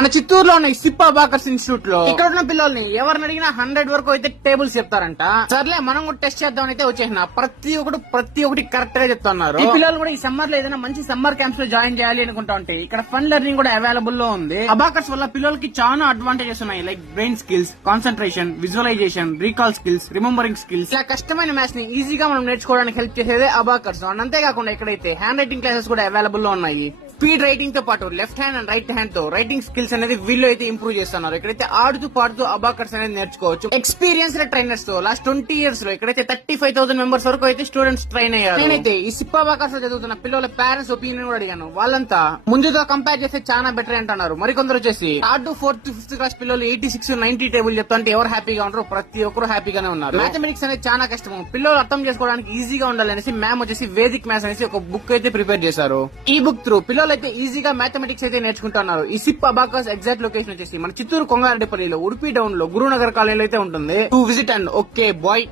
మన చిత్తూరులో ఉన్న సిప్ అబాకస్ ఇన్స్టిట్యూట్ లో ఇక్కడ ఉన్న పిల్లల్ని ఎవరిని అడిగినా 100 వరకు అయితే టేబుల్స్ చెప్తారంట. సర్లే మనం కూడా టెస్ట్ చేద్దామని అయితే వచ్చేసిన ప్రతి ఒక్కటి కరెక్ట్ గా చెప్తున్నారు. ఈ పిల్లలు కూడా ఈ సమ్మర్ లో ఏదైనా మంచి సమ్మర్ క్యాంప్స్ లో జాయిన్ చేయాలి అనుకుంటా ఉంటే ఇక్కడ ఫన్ లెర్నింగ్ కూడా అవైలబుల్ లో ఉంది. అబాకస్ వల్ల పిల్లలకి చాలా అడ్వాంటేజెస్ ఉన్నాయి. Like brain skills, concentration, visualization, recall skills, remembering skills. ఇలా కష్టమైన మ్యాథ్స్ ని ఈజీగా మనం నేర్చుకోవడానికి హెల్ప్ చేసేదే అబాకస్. అంతేకాకుండా ఇక్కడైతే హ్యాండ్ రైటింగ్ క్లాసెస్ కూడా అవైలబుల్ లో ఉన్నాయి. స్పీడ్ రైటింగ్ తో పాటు left hand and right hand తో రైటింగ్ స్కిల్స్ అనేది వీళ్ళు అయితే ఇంప్రూవ్ చేస్తున్నారు. ఇక్కడైతే ఆడుతూ పాడుతూ అబాకస్ అనేది నేర్చుకోవచ్చు. ఎక్స్పీరియన్స్డ్ ట్రైనర్స్ తో లాస్ట్ 20 years లో ఇక్కడైతే 35,000 మెంబర్స్ వరకు అయితే స్టూడెంట్స్ ట్రైన్ అయ్యారు. నేనైతే ఈ సిప్ అబాకస్ లో చదువుతున్న పిల్లల పేరెంట్స్ ఒపీనియన్ కూడా అడిగాను. వాళ్ళంతా ముందుతో కంపేర్ చేస్తే చాలా బెటర్ అంటున్నారు. మరికొందరు వచ్చేసి 3rd to 4th to 5th class పిల్లలు 86, 90 టేబుల్ చెప్తుంటే ఎవరు హ్యాపీగా ఉంటారు? ప్రతి ఒక్కరు హ్యాపీగానే ఉన్నారు. మ్యాథమెటిక్స్ అనేది చాలా కష్టం, పిల్లలు అర్థం చేసుకోవడానికి ఈజీగా ఉండాలనేసి మ్యామ్ వచ్చేసి వేదిక్ మ్యాథ్స్ అనేసి ఒక బుక్ అయితే ప్రిపేర్ చేశారు. ఈ బుక్ త్రూ పిల్లలు అయితే ఈజీగా మ్యాథమెటిక్స్ అయితే నేర్చుకుంటున్నారు. ఈ సిప్ అబాకస్ ఎగ్జాక్ట్ లొకేషన్ వచ్చేసి మన చిత్తూరు కొంగారెడ్డిపల్లిలో ఉడిపి డౌన్ లో గురునగర్ కాలనీలో అయితే ఉంటుంది. To visit and okay bye.